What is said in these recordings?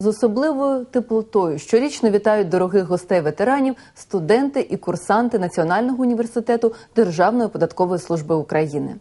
З особливою теплотою щорічно вітають дорогих гостей ветеранів, студенти і курсанти Національного університету Державної податкової служби України.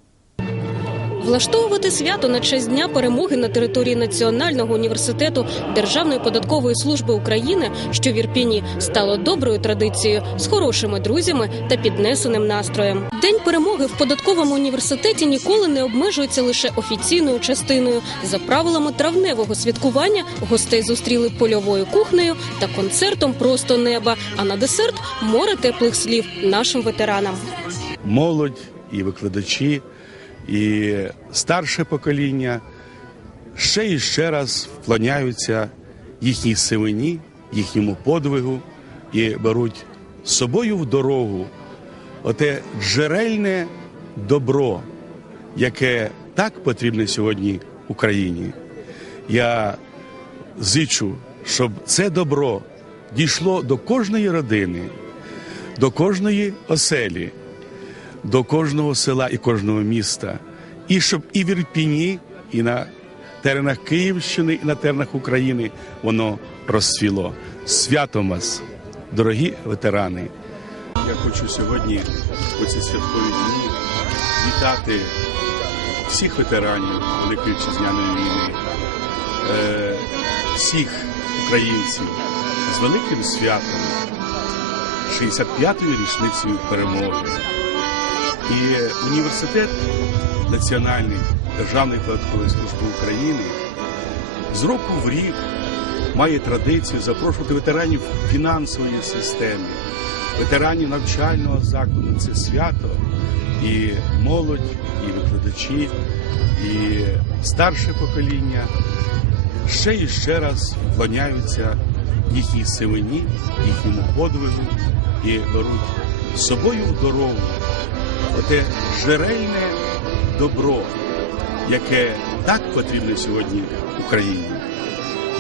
Влаштовувати свято на честь дня перемоги на території Національного університету Державної податкової служби України, що в Ірпіні, стало доброю традицією з хорошими друзями та піднесеним настроєм. День перемоги в податковому університеті ніколи не обмежується лише офіційною частиною. За правилами травневого святкування гостей зустріли польовою кухнею та концертом просто неба. А на десерт море теплих слів нашим ветеранам. молодь, і викладачі, і старше покоління ще і ще раз вклоняються їхній сивині, їхньому подвигу і беруть з собою в дорогу оте джерельне добро, яке так потрібне сьогодні Україні. Я зичу, щоб це добро дійшло до кожної родини, до кожної оселі до кожного села і кожного міста, і щоб і в Ірпіні, і на теренах Київщини, і на теренах України воно розцвіло. Святом вас, дорогі ветерани! Я хочу сьогодні у ці святкові дні вітати всіх ветеранів Великої Вітчизняної війни, е, всіх українців з великим святом, 65-ю річницею перемоги. І університет Національний Державної податкової служби України з року в рік має традицію запрошувати ветеранів фінансової системи, ветеранів навчального закладу. Це свято, і молодь, і викладачі, і старше покоління ще і ще раз вклоняються їхній сивині, їхньому подвигу і беруть з собою в дорогу оте джерельне добро, яке так потрібне сьогодні Україні.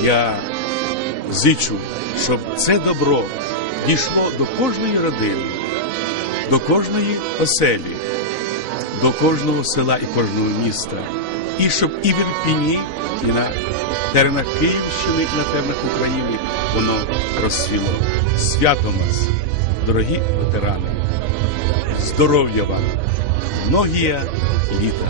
Я зичу, щоб це добро дійшло до кожної родини, до кожної оселі, до кожного села і кожного міста, і щоб і в Ірпіні, і на теренах Київщини, і на теренах України воно розцвіло. Святом вас, дорогі ветерани! Здоров'я вам! Многія літа!